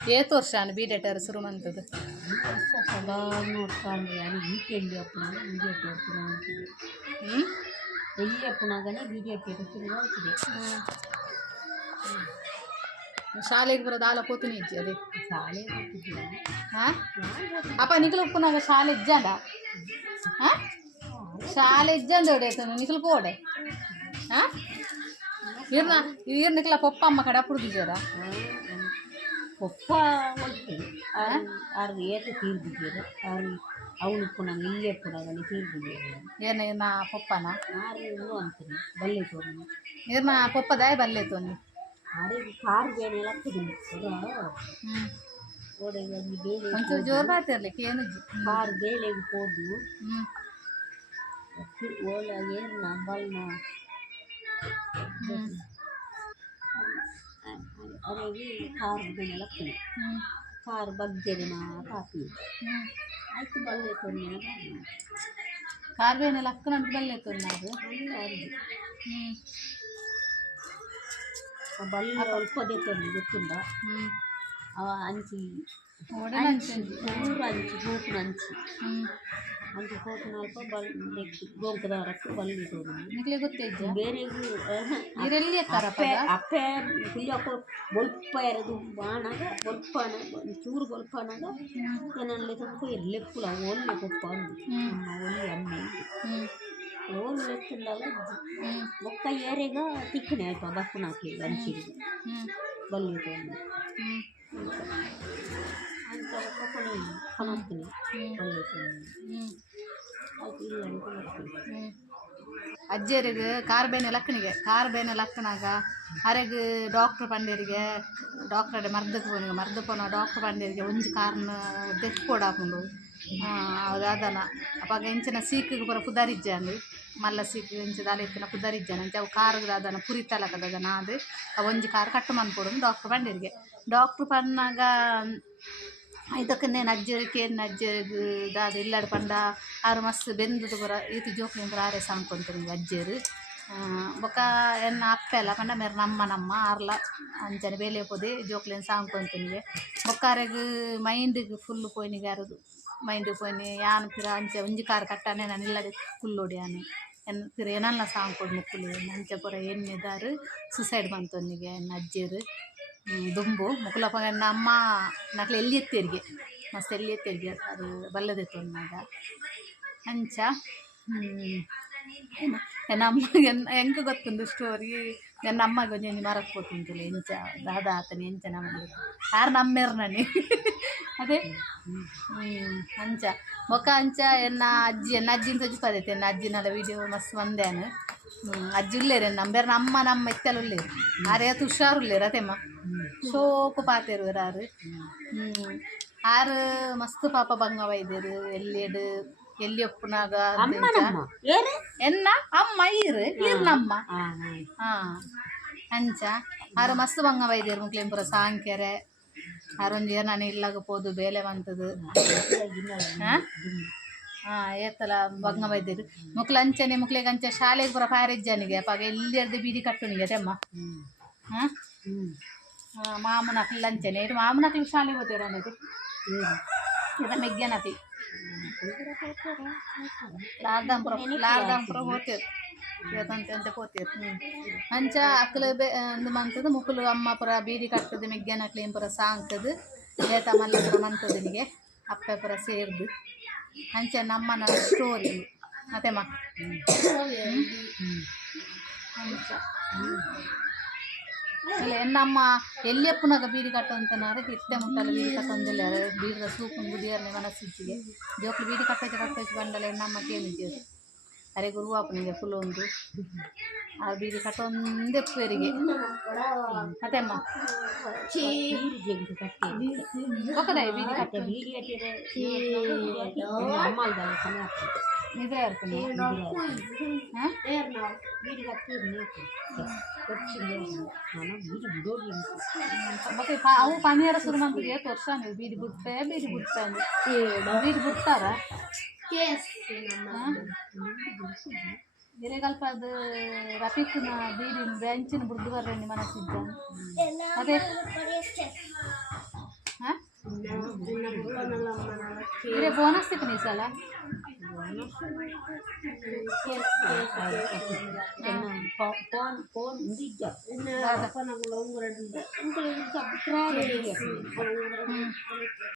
ಏತ್ ವರ್ಷ ಅನ್ B date ಶುರು ಮಾಡ್ತದೆ ಶಾಲೆಗೆ ಬರೋದು ಆಲ ಕೂತೀನಿ ಇಜ್ಜಿ ಅದೇ ಹಾಂ ಅಪ್ಪ ನಿಖಲು ಉಪ್ಪುನಾಗ ಶಾಲೆ ಇಜ್ಜಂಡ ಹಾಂ ಶಾಲೆ ಇಜ್ಜಂಡ ಹೊಡೆಯತನು ನಿಖಲು ಪೋಡೆ ಹಾಂ ಇರ್ನ ಇರ್ನಿಕ್ಲ ಪಪ್ಪ ಅಮ್ಮ ಕಡೆ ಅಪ್ಪುಡ್ದಿದ್ದಾರಾ ಕೊಪ್ಪ ಹೋಗ್ತೀನಿ ಅವ್ರಿಗೆ ಏಟು ತೀರ್ಬಿದ್ದೀರು ಅವ್ರು ಅವನು ಪುನಂಗೆ ಇಲ್ಲೇ ಪುಡಗಲ್ಲಿ ತೀರ್ಬಿದ್ದೀರು ಏನು ಇನ್ನ ಪೊಪ್ಪನ? ಅಂತೀನಿ ಬಲ್ಲೆ ತೋನಿ ಇನ್ನ ಪೊಪ್ಪದಾಯ ಬಲ್ಲೆ ಕಾರ್ ಬೇಳೆಲ್ಲ ತಿರುಗಿಸ್ರು ಒಂಚೂರು ಜೋರು ಮಾತಿರ್ಲಿಕ್ಕೆ ಏನು ಕಾರ್ ಬೇಳೆಗೆ ಹೋದು ಓಲ ಏನು ನಂಬಲ್ನ ಹ್ಞೂ ಅರೆಗಿ ಕಾರು ಬೇನೆ ಲಕ್ಕನೆ ಹ್ಞೂ ಕಾರು ಬಗ್ಗೆರೆ ನಾ ಕಾಪಿ ಹ್ಞೂ ಆಯ್ತು ಬಲ್ಲೆಟೋನಿ ಕಾರ್ಬೇನೆಲ್ಲ ಅಕ್ಕನಂತ ಬಲ್ಲೇತು ನಾವು ಹ್ಞೂ ಬಲ್ಲ ಅಲ್ಪ ದೇತೊಂದು ಗೊತ್ತುಂಡ ಹ್ಞೂ ಅವ ಅಂಚಿ ಓಡೆ ನಂಚಂಜಿ ಊರು ಅಂಚಿ ಹೋಪುನ ಅಂಚಿ ಹ್ಞೂ ಅಂಚಿ ಹೋಪುನ ಅಲ್ಪ ಬಲ್ ಗೋಂಕದವರಕ್ಕೆ ಬಲ್ಲಿಟೋದು ನಿಕ್ಲೆ ಗೊತ್ತಿಜ್ಜ ಬೇರೆಗೂ ಇರೆಲ್ಲಿ ಎತ್ತಾರಪ್ಪ ಅಪ್ಪೆ ಅಪ್ಪೆ ಕುಯ್ಯಕ ಬೊಲ್ಪ ಎರದು ಬಾಣಗ ಬೊಲ್ಪನ ಚೂರು ಬೊಲ್ಪನಗ ಏನಲ್ಲಿ ತುಂಬ ಲೆಪ್ಪುಲ ಒಳ್ಳೆ ಪಪ್ಪ ಅಂದು ಅಮ್ಮ ಒಳ್ಳೆ ಅಮ್ಮೆ ಹ್ಞೂ ಒಳ್ಳೆ ಲೆಕ್ಕುಂಡಲ್ಲ ಹ್ಞೂ ಒಕ್ಕ ಏರೆಗ ತಿಕ್ಕನೆ ಅಲ್ಪ ಬಪ್ಪನಾಕಿ ಅಂಚಿಗೆ ಹ್ಞೂ ಬಲ್ಲಿಟೋದು ಹ್ಞೂ ಅಂತ ಕೊನೆ ಕನಸ್ತೀನಿ ಹ್ಞೂ ಲಕ್ಕಣಿಗೆ ಕಾರ್ ಬೇನೆ ಲಕ್ಕನಾಗ ಅರೆಗ್ ಡಾಕ್ಟ್ರ್ ಪಂಡೇರಿಗೆ ಡಾಕ್ಟರ್ ಮರ್ದಕ್ಕೆ ಪೋನಿಗೆ ಮರ್ದ ಪೋನ ಡಾಕ್ಟರ್ ಪಂಡೇರಿಗೆ ಒಂಜಿ ಕಾರ್ನ ದೆತ್ತು ಕೊಡಾಪುಂಡು ಅದಾದನ ಅವಾಗ ಹೆಂಚಿನ ಸೀಕಿಗೆ ಪೂರ ಪುದಾರಿಜ್ಜಾಂದು ಮಲ್ಲ ಸೀಕು ಎಂಚ ದಾಲೆತ್ತಿನ ಪುದಾರಿಜ್ಜಾನ ಅಂಚ ಅವು ಕಾರ್ಗ್ ದಾದನ ಪುರಿ ತಲಕದ ನಾದು ಆ ಒಂಜಿ ಕಾರ್ ಕಟ್ಟು ಮನ್ಪೊಡು ಡಾಕ್ಟ್ರ್ ಪಂಡೇರಿಗೆ ಡಾಕ್ಟ್ರ್ ಪನ್ನಾಗ ಇದಕ್ಕೆ నేను ಅಜ್ಜರಿಗೆ, ಏನು ಅಜ್ಜರಿಗೆ ದಾದ ಇಲ್ಲಡ ಪಂಡ ಆರು ಮಸ್ತ್ ಬೆಂದದು ಬರ, ಈತು ಜೋಕ್ಲಿ ಪುರ ಆರೆ ಸಾಂಕೊಂತೀನಿ ಅಜ್ಜರು ಬೊಕ ಎನ್ನ ಅಪ್ಪೆಲ್ಲ ಪಂಡ ಮೇರೆ ನಮ್ಮ ನಮ್ಮ ಆರ್ಲ ಅಂಚನೆ ಬೇಲೆ ಪೋದೆ ಜೋಕ್ಲೇನು ಸಾಂಕೊಂತೀನಿ ಬೊಕ್ಕಾರೆಗ್ ಮೈಂಡಿಗೆ ಫುಲ್ ಪೋಯ್ನಿಗೆ ಯಾರದು? ಮೈಂಡ್ ಪೋಯ್ನಿ, ಯಾನ್ ಪಿರ ಅಂಚೆ ಒಂಜಿ ಕಾರ್ ಕಟ್ಟಾನೆ ನಾನು ಇಲ್ಲದೆ ಫುಲ್ ಆನೆ ಎನ್ ಪಿರ ಏನಲ್ಲ ಸಾಂಕೊಂಡು ಮುಕ್ಕುಲು ಅಂಚೆ ಪುರ ಎನ್ನಿದಾರು ಸುಸೈಡ್ ಬಂತೊನ್ನಿಗೆ ಎನ್ನ ಅಜ್ಜಿರು ದುಂಬು ಮುಕುಲಪ್ಪ ನನ್ನ ಅಮ್ಮ ನಕ್ಲೆ ಎಲ್ಲಿ ಎತ್ತೇರಿಗೆ ಮಸ್ತ್ ಎಲ್ಲಿ ಎತ್ತೇರಿಗೆ ಅದು ಬಲ್ಲದಿತ್ತು ಅನ್ನಾಗ ಅಂಚ ನನ್ನ ಅಮ್ಮಗೆ ಹೆಂಗೆ ಗೊತ್ತುಂಡು ಸ್ಟೋರಿ ನನ್ನ ಅಮ್ಮಗೆ ಒಂಜೊಂದು ಮರಕ್ಕೆ ಕೊಟ್ಟಿಂತಿಲ್ಲ ಎಂಚ, ದಾದ, ಆತನ ಎಂಚ ನಮಗೆ ಯಾರು ನಮ್ಮೇರು ನನಗೆ ಅದೇ? ಅಂಚ. ಮೊಕ ಅಂಚ, ಎನ್ನ ಅಜ್ಜಿ, ಎನ್ನ ಅಜ್ಜಿನ ತಜ್ಜಿಪದೈತೆ ಎನ್ನ ಅಜ್ಜಿನೆಲ್ಲ ವೀಡಿಯೋ ಮಸ್ತ್ ಹ್ಞೂ ಅಜ್ಜಿ ಉಳ್ಳೇರು ನಮ್ಮ ನಮ್ಮ ನಮ್ಮ ಇತ್ತೆಲ್ಲ ಉಳ್ಳೇರು ಆರೆ ಹುಷಾರು ಉಳ್ಳೇರು ಅದೇಮ್ಮ ಸೋಪು ಪಾತೇರು ಯಾರು ಹ್ಞೂ ಆರು ಮಸ್ತ್ ಪಾಪ ಬಂಗ ವೈದ್ಯರು ಎಲ್ಲಿಡು ಎಲ್ಲಿ ಒಪ್ಪನಾಗ ಅಮ್ಮನಮ್ಮ ಏರೆ ಎನ್ನ ಅಮ್ಮ ಈರು ಈರು ನಮ್ಮ ಹಾಂ ಹಾಂ ಹಾಂ ಅಂಚ ಆರು ಮಸ್ತ್ ಬಂಗ ವೈದ್ಯರು ಮುಕ್ಲೆಂಪುರ ಸಾಂಕೆರೆ ಆರೊಂದು ನಾನು ಇಲ್ಲಾಗ ಪೋದು ಬೇಲೆ ಬಂತದು ಹಾಂ ಹಾಂ ಏತಲ ಬಂಗ ಬೈದಿರು ಮುಕ್ಲು ಅಂಚನೆ ಮುಕ್ಲಿಗೆ ಅಂಚೆ ಶಾಲೆಗೆ ಪೂರ ಪಾರಿಜ್ಜನಿಗೆ ಅಪ್ಪಾಗ ಎಲ್ಲಿ ಹಿಡ್ದು ಬೀದಿ ಕಟ್ಟುನಿಗೆ ತೆಮ್ಮ. ಹಾಂ? ಮಾಮನಕ್ಲು ಲಂಚನೆ ಇದು ಮಾಮನಕ್ಲು ಶಾಲೆಗೆ ಹೋಗ್ತೀರ ಅನ್ನೋದು? ಇದು ಮೆಗ್ಗನತಿ. ಲಾರ್ದಂಪುರ ಲಾರ್ದಂಪುರ ಹೋಗ್ತೀರಿ ಇವತ್ತಂತೆ ಅಂತ ಹೋಗ್ತೀರಿ ಹ್ಞೂ ಅಂಚ ಅಕ್ಕಲು ಬೆ ಒಂದು ಮಂತದ್ದು ಮುಕ್ಕಲು ಅಮ್ಮ ಪುರ ಬೀದಿ ಕಟ್ಟದು ಮೆಗ್ಗೆನಕ್ಲೇನ್ ಪುರ ಸಾಂಕದು ಏತ ಮಲ್ಲ ಪುರ ಮಂತದನಿಗೆ ಅಪ್ಪ ಪುರ ಸೇರ್ದು. మంచిగా నమ్మన స్టోరీ అదేమా? ఎన్నమ్మ ఎల్లెప్పునాక బీడి కట్ట ఉంటున్నారు ఇట్టే ఉంటారు బీడి కట్ట ఉందలేదు బీడిద సూపు గుడియారు ఏమైనా సిచ్చిగే జోకులు బీడి కట్టచ్చు కట్టచ్చు బండలు ఎన్నమ్మకి ఏమి చేదు అరే గురువాపని ఫుల్ ఉంది? ఆ బీడి కట్ట ఉంది ఎక్కువ ಜಗ್ಗಿ ಕಟ್ಟಿ ಗೊತ್ತದ ಬೀಡಿ ಕಟ್ಟ ಮತ್ತೆ ಬೀಡಿ ಹಟ್ಟಿದ್ರೆ ಅಮ್ಮಲ್ದಲ್ಲ ಸಮಯ ಆಗ್ತದೆ ನಿದ್ರೆ ಇರ್ತೀನಿ ಹಾಂ ಬೀಡಿ ಕಟ್ಟಿ ನಾನು ಬೀಡಿ ಬಿಡೋದು ಮತ್ತೆ ಪಾ- ಅವು ಪನಿಯರ ಶುರು ಮಂತ್ಗೆ ವರ್ಷ ನೀವು ಬೀಡಿ ಬಿಡ್ತೆ ಬೀಡಿ ಬಿಡ್ತೆ ಅಂದು ಬೀಡಿ ಬಿಡ್ತಾರ ಹಿರೇಗಲ್ಪ ಅದು ರಫೀಕ್ನ ಬೀಡಿನ ಬೆಂಚಿನ ಬುಡ್ದು ಬರ್ರಿ ನಿಮ್ಮ ಮನಸ್ಸಿದ್ದ ಅದೇ ಇರೇ ಬೋನಸ್ ಸಿಕ್ಕ ಈ ಸಲ ಫೋನ್